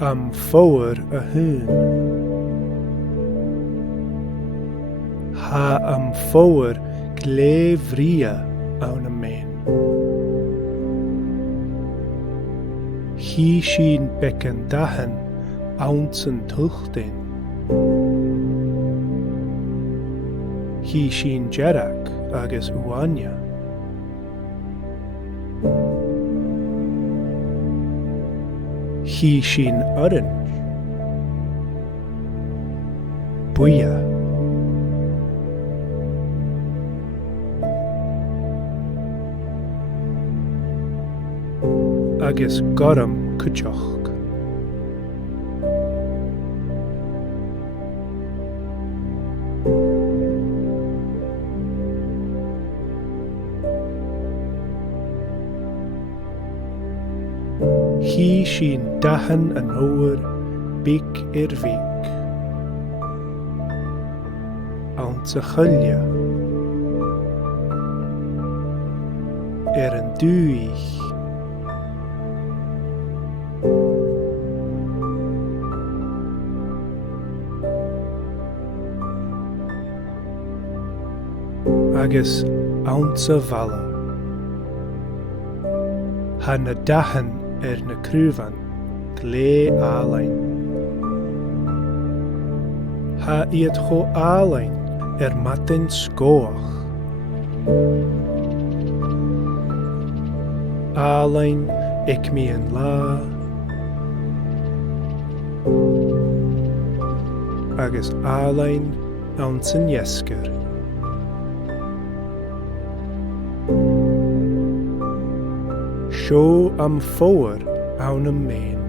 Am Foghar a hún. Ha am Foghar gléimhria ann Maine. Hí sin beccan dahan ounce an tuchtain. Hí sin Jearach agus uaine. Hí sin orange. Buia. Agus goram cuiteach. Hí sin dahan an óir bic bhic. Ounce a chuile. An dúich. Agus ounce a bhalla. Ha na dahan na cruúvan lé álainn. Ha iad cho álainn matain scóach. Álainn ag mi an lá. Agus álainn ounce an iescar. Seo am Foghar ann Maine.